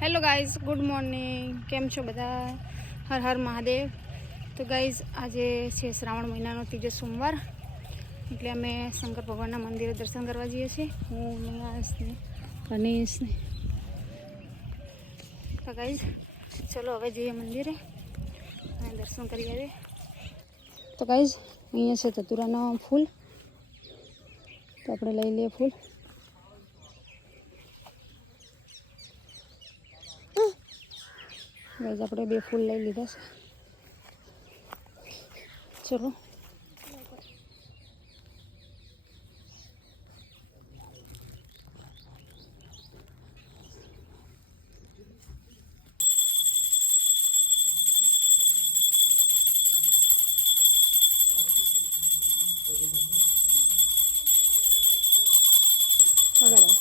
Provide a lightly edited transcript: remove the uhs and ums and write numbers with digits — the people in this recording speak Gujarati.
Hello guys, good morning. કેમ છો બધા? હર હર મહાદેવ. તો ગાઈઝ, આજે છે શ્રાવણ મહિનાનો ત્રીજો સોમવાર, એટલે અમે શંકર ભગવાનના મંદિરે દર્શન કરવા જઈએ છીએ. હું નિયાસને ગણેશને. તો ગાઈઝ, ચલો હવે જઈએ મંદિરે અને દર્શન કરી આવીએ. તો ગાઈઝ, અહીંયા છે ધતુરાના ફૂલ, તો આપણે લઈ લઈએ ફૂલ. ગાઈઝ, આપણે 2 ફૂલ લઈ લીધા છે. ચલો વગાડો.